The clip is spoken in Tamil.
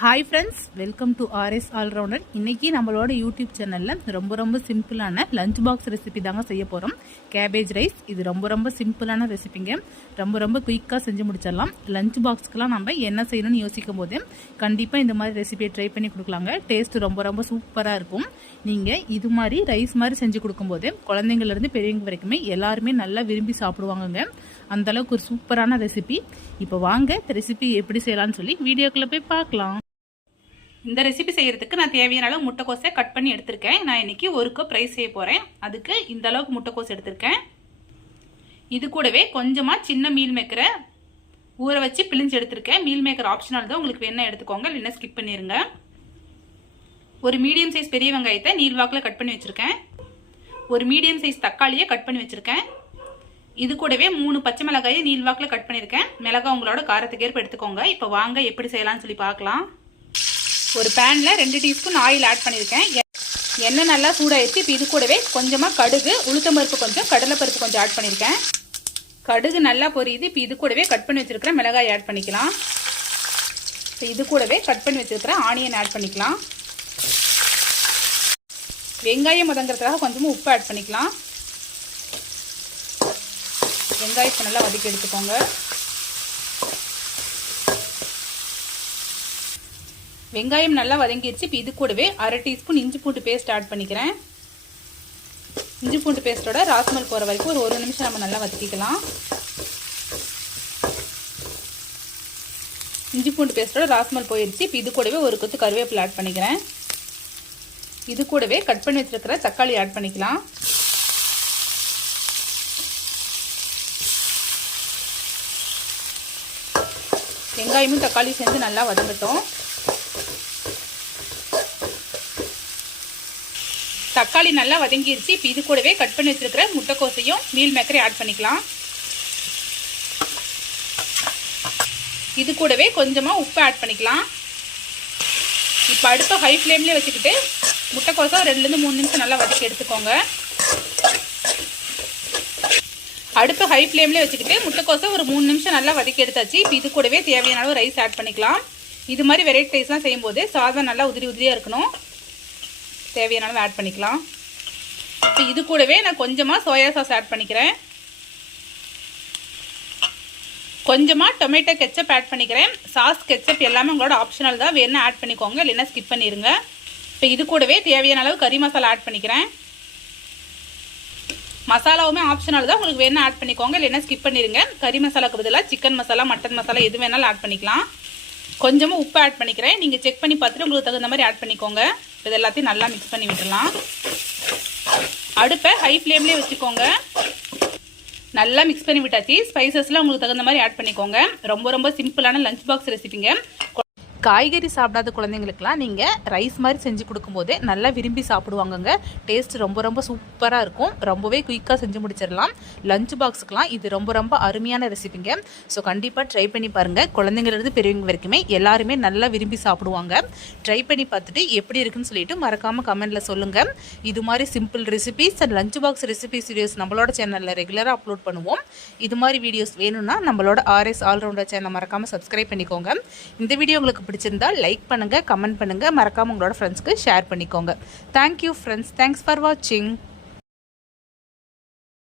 Hi friends, welcome to RS all rounder. இன்றைக்கி நம்மளோட யூடியூப் சேனலில் ரொம்ப சிம்பிளான லஞ்ச் பாக்ஸ் ரெசிபி தாங்க செய்ய போகிறோம். Cabbage rice. இது ரொம்ப சிம்பிளான ரெசிபிங்க. ரொம்ப குயிக்காக செஞ்சு முடிச்சிடலாம். லஞ்ச் பாக்ஸ்க்கெலாம் நம்ம என்ன செய்யணும்னு யோசிக்கும் போது கண்டிப்பாக இந்த மாதிரி ரெசிபியை ட்ரை பண்ணி கொடுக்கலாங்க. டேஸ்ட்டு ரொம்ப சூப்பராக இருக்கும். நீங்கள் இது மாதிரி ரைஸ் மாதிரி செஞ்சு கொடுக்கும்போது குழந்தைங்கள்லேருந்து பெரியவங்க வரைக்குமே எல்லாருமே நல்லா விரும்பி சாப்பிடுவாங்கங்க. அந்தளவுக்கு ஒரு சூப்பரான ரெசிபி. இப்போ வாங்க இந்த ரெசிபி எப்படி செய்யலாம்னு சொல்லி வீடியோக்குள்ளே போய் பார்க்கலாம். இந்த ரெசிபி செய்யறதுக்கு நான் தேவையான அளவு முட்டைக்கோஸை கட் பண்ணி எடுத்திருக்கேன். நான் இன்னைக்கு 1 கப் ரைஸ் செய்ய போகிறேன். அதுக்கு இந்த அளவுக்கு முட்டைக்கோஸ் எடுத்திருக்கேன். இது கூடவே கொஞ்சமாக சின்ன மீல் மேக்கரை ஊற வச்சு பிழிஞ்சு எடுத்திருக்கேன். மீல் மேக்கர் ஆப்ஷனல் தான், உங்களுக்கு வேணா எடுத்துக்கோங்க, இல்லைன்னா ஸ்கிப் பண்ணிடுங்க. ஒரு மீடியம் சைஸ் பெரிய வெங்காயத்தை நீள்வாக்கில் கட் பண்ணி வச்சுருக்கேன். ஒரு மீடியம் சைஸ் தக்காளியை கட் பண்ணி வச்சுருக்கேன். இது கூடவே 3 பச்சை மிளகாயை நீள்வாக்கில் கட் பண்ணியிருக்கேன். மிளகாய் உங்களோட காரத்துக்கு ஏற்ப எடுத்துக்கோங்க. இப்போ வாங்க எப்படி செய்யலாம்னு சொல்லி பார்க்கலாம். ஒரு பேனில் 2 டீஸ்பூன் ஆயில் ஆட் பண்ணியிருக்கேன். எண்ணெய் நல்லா சூடாகிடுச்சு. இப்போ இது கூடவே கொஞ்சமாக கடுகு, உளுத்தம்பருப்பு கொஞ்சம், கடலைப்பருப்பு கொஞ்சம் ஆட் பண்ணியிருக்கேன். கடுகு நல்லா பொரியுது. இப்போ இது கூடவே கட் பண்ணி வச்சுருக்கிற மிளகாய் ஆட் பண்ணிக்கலாம். இப்போ இது கூடவே கட் பண்ணி வச்சுருக்கிற ஆனியன் ஆட் பண்ணிக்கலாம். வெங்காயம் முதங்கிறதுக்காக கொஞ்சமாக உப்பு ஆட் பண்ணிக்கலாம். வெங்காயத்தை நல்லா வதக்கி எடுத்துக்கோங்க. வெங்காயம் நல்லா வதங்கிடுச்சு. இப்போ இது கூடவே 1/2 டீஸ்பூன் இஞ்சி பூண்டு பேஸ்ட் ஆட் பண்ணிக்கிறேன். இஞ்சி பூண்டு பேஸ்ட்டோட ராஸ்மல் போகிற வரைக்கும் ஒரு 1 நிமிஷம் நம்ம நல்லா வதக்கிக்கலாம். இஞ்சி பூண்டு பேஸ்ட்டோட ராஸ்மல் போயிடுச்சு. இப்போ இது கூடவே ஒரு கொத்து கருவேப்பிலை ஆட் பண்ணிக்கிறேன். இது கூடவே கட் பண்ணி வச்சிருக்கிற தக்காளி ஆட் பண்ணிக்கலாம். வெங்காயமும் தக்காளியும் சேர்ந்து நல்லா வதங்கட்டும். தக்காளி நல்லா வதங்கிடுச்சு. இப்போ இது கூடவே கட் பண்ணி வச்சிருக்கிற முட்டைக்கோசையும் மீல் மேக்கரையும் ஆட் பண்ணிக்கலாம். இது கூடவே கொஞ்சமாக உப்பு ஆட் பண்ணிக்கலாம். இப்போ அடுப்பை ஹை ஃப்ளேம்லேயே வச்சுக்கிட்டு முட்டைக்கோசை 2லேருந்து 3 நிமிஷம் நல்லா வதக்கி எடுத்துக்கோங்க. அடுப்பு ஹை ஃப்ளேம்லேயே வச்சுக்கிட்டு முட்டைக்கோசை ஒரு 3 நிமிஷம் நல்லா வதக்கி எடுத்தாச்சு. இப்போ இது கூடவே தேவையான அளவு ரைஸ் ஆட் பண்ணிக்கலாம். இது மாதிரி வெரைட்டி ரைஸ்லாம் செய்யும்போது சாதம் நல்லா உதிரியாக இருக்கணும். தேவையான அளவு ஆட் பண்ணிக்கலாம். இப்போ இது கூடவே நான் கொஞ்சமாக சோயா சாஸ் ஆட் பண்ணிக்கிறேன். கொஞ்சமாக டொமேட்டோ கெச்சப் ஆட் பண்ணிக்கிறேன். சாஸ் கெச்சப் எல்லாமே உங்களோட ஆப்ஷனல் தான், வேணா ஆட் பண்ணிக்கோங்க, இல்லைன்னா ஸ்கிப் பண்ணிடுங்க. இப்போ இது கூடவே தேவையான அளவு கறி மசாலா ஆட் பண்ணிக்கிறேன். மசாலாவுமே ஆப்ஷனல் தான், உங்களுக்கு வேணா ஆட் பண்ணிக்கோங்க, இல்லைன்னா ஸ்கிப் பண்ணிடுங்க. கறி மசாலாக்கு பதிலாக சிக்கன் மசாலா, மட்டன் மசாலா எது வேணாலும் ஆட் பண்ணிக்கலாம். கொஞ்சமாக உப்பு ஆட் பண்ணிக்கிறேன். நீங்கள் செக் பண்ணி பார்த்துட்டு உங்களுக்கு தகுந்த மாதிரி ஆட் பண்ணிக்கோங்க. இது எல்லாத்தையும் நல்லா மிக்ஸ் பண்ணி விட்டுடலாம். அடுப்பை ஹை ஃப்ளேம்லேயே வச்சுக்கோங்க. நல்லா மிக்ஸ் பண்ணி விட்டாச்சு. ஸ்பைசஸ்லாம் உங்களுக்கு தகுந்த மாதிரி ஆட் பண்ணிக்கோங்க. ரொம்ப சிம்பிளான லஞ்ச் பாக்ஸ் ரெசிபிங்க. காய்கறி சாப்பிடாத குழந்தைங்களுக்குலாம் நீங்கள் ரைஸ் மாதிரி செஞ்சு கொடுக்கும்போது நல்லா விரும்பி சாப்பிடுவாங்கங்க. டேஸ்ட் ரொம்ப சூப்பராக இருக்கும். ரொம்பவே குயிக்காக செஞ்சு முடிச்சிடலாம். லஞ்ச் பாக்ஸுக்கெலாம் இது ரொம்ப அருமையான ரெசிபிங்க. ஸோ கண்டிப்பாக ட்ரை பண்ணி பாருங்கள். குழந்தைங்களிருந்து பெரியவங்க வரைக்குமே எல்லாருமே நல்லா விரும்பி சாப்பிடுவாங்க. ட்ரை பண்ணி பார்த்துட்டு எப்படி இருக்குன்னு சொல்லிட்டு மறக்காமல் கமெண்ட்டில் சொல்லுங்கள். இது மாதிரி simple recipes and lunch box recipes videos நம்மளோட சேனலில் ரெகுலராக அப்லோட் பண்ணுவோம். இது மாதிரி வீடியோஸ் வேணும்னா நம்மளோட ஆர்எஸ் ஆல்ரவுண்டர் சேனலை மறக்காமல் சப்ஸ்கிரைப் பண்ணிக்கோங்க. இந்த வீடியோ உங்களுக்கு பிடிச்சிருந்தா லைக் பண்ணுங்க, கமெண்ட் பண்ணுங்க, மறக்காம உங்களோட ஃப்ரெண்ட்ஸ்க்கு ஷேர் பண்ணிக்கோங்க. Thank you friends. தேங்க்ஸ் ஃபார் வாட்சிங்.